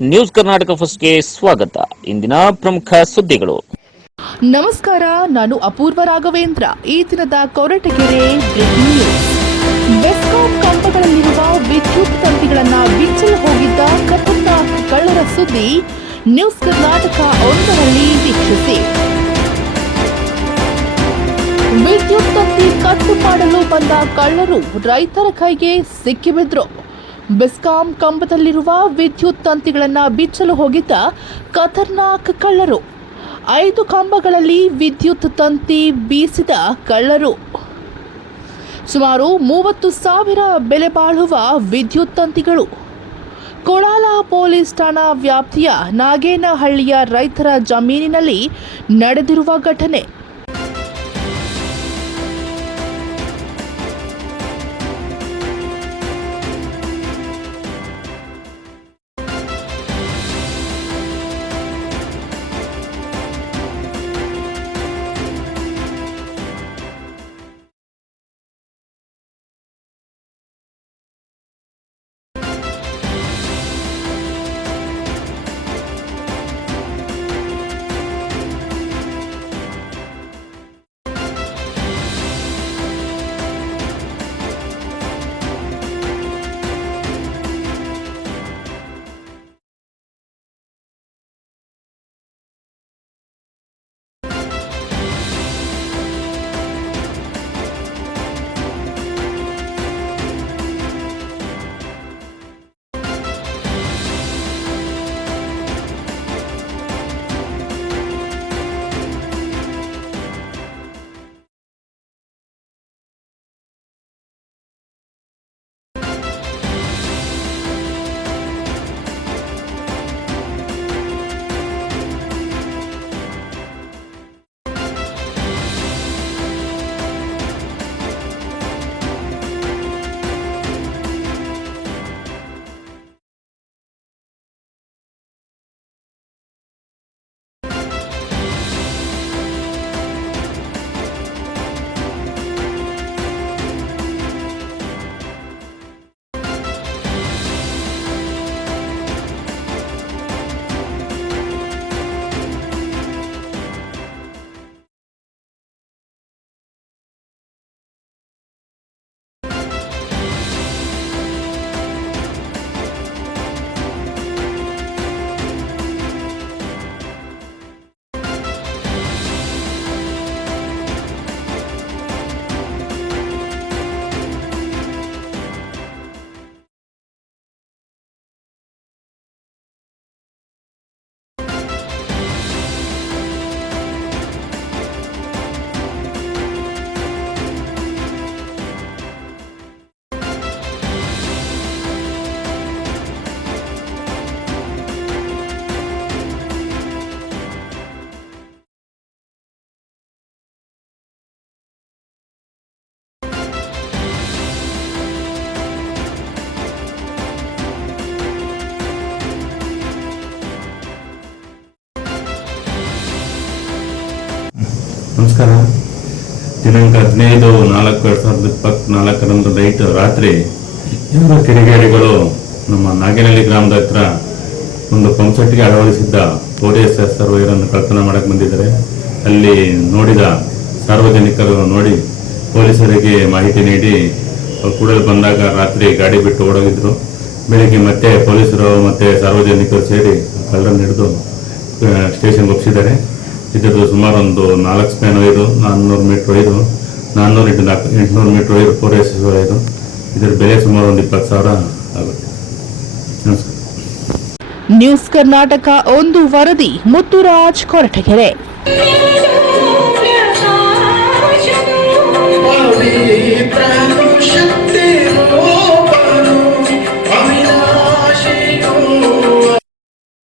News Karnataka ಫಸ್ಟ್ಗೆ ಸ್ವಾಗತ. ಇಂದಿನ ಪ್ರಮುಖ ಸುದ್ದಿಗಳು. ನಮಸ್ಕಾರ, ನಾನು ಅಪೂರ್ವ ರಾಘವೇಂದ್ರ. ಈ ದಿನದ ಕೊರಟಗೆರೆ ಬ್ರೇಕಿಂಗ್ ನ್ಯೂಸ್. ಬೆಸ್ಕಾಂ ಕಂಬಗಳಲ್ಲಿರುವ ವಿದ್ಯುತ್ ತಂತಿಗಳನ್ನು ಬಿಚ್ಚಲು ಹೋಗಿದ್ದ ಖತರ್ನಾಕ್ ಕಳ್ಳರ ಸುದ್ದಿ ನ್ಯೂಸ್ ಕರ್ನಾಟಕ 1ರಲ್ಲಿ ವೀಕ್ಷಿಸಿ. ವಿದ್ಯುತ್ ತಂತಿ ಕಟ್ಟು ಮಾಡಲು ಬಂದ ಕಳ್ಳರು ರೈತರ ಕೈಗೆ ಸಿಕ್ಕಿಬಿದ್ರು. ಬೆಸ್ಕಾಂ ಕಂಬದಲ್ಲಿರುವ ವಿದ್ಯುತ್ ತಂತಿಗಳನ್ನು ಬಿಚ್ಚಲು ಹೋಗಿದ್ದ ಖತರ್ನಾಕ್ ಕಳ್ಳರು. 5 ಕಂಬಗಳಲ್ಲಿ ವಿದ್ಯುತ್ ತಂತಿ ಬೀಸಿದ ಕಳ್ಳರು. ಸುಮಾರು 30,000 ಬೆಲೆ ಬಾಳುವ ವಿದ್ಯುತ್ ತಂತಿಗಳು. ಕೊಳಾಲ ಪೊಲೀಸ್ ಠಾಣಾ ವ್ಯಾಪ್ತಿಯ ನಾಗೇನಹಳ್ಳಿಯ ರೈತರ ಜಮೀನಿನಲ್ಲಿ ನಡೆದಿರುವ ಘಟನೆ. ನಮಸ್ಕಾರ. ದಿನಾಂಕ 15/4/2024 ನೈಟ್ ರಾತ್ರಿ ಇವರ ಕಿಡಿಗೇಡಿಗಳು ನಮ್ಮ ನಾಗೇನಹಳ್ಳಿ ಗ್ರಾಮದ ಹತ್ರ ಒಂದು ಪಂಪ್ಸೆಟ್ಗೆ ಅಳವಡಿಸಿದ್ದ ಪೊಲೀಸ್ ಸರ್ವೈರನ್ನು ಕಳ್ತನ ಮಾಡಕ್ಕೆ ಬಂದಿದ್ದಾರೆ. ಅಲ್ಲಿ ನೋಡಿದ ಸಾರ್ವಜನಿಕರು ನೋಡಿ ಪೊಲೀಸರಿಗೆ ಮಾಹಿತಿ ನೀಡಿ ಕೂಡಲೇ ಬಂದಾಗ ರಾತ್ರಿ ಗಾಡಿ ಬಿಟ್ಟು ಓಡೋಗಿದ್ರು. ಬೆಳಿಗ್ಗೆ ಮತ್ತೆ ಪೊಲೀಸರು ಮತ್ತು ಸಾರ್ವಜನಿಕರು ಸೇರಿ ಕಳ್ಳರನ್ನು ಹಿಡಿದು ಸ್ಟೇಷನ್ಗೆ ಒಪ್ಪಿಸಿದ್ದಾರೆ. ಇದರದ್ದು ಸುಮಾರು ಒಂದು 4 span wire, 400 metre wire, 400 × 800 metre wire, 4S wire. ಇದರ ಬೆಲೆ ಸುಮಾರು ಒಂದು 20,000 ಆಗುತ್ತೆ. ನಮಸ್ಕಾರ. ನ್ಯೂಸ್ ಕರ್ನಾಟಕ 1 ವರದಿ ಮುತ್ತುರಾಜ್, ಕೊರಟಗೆರೆ.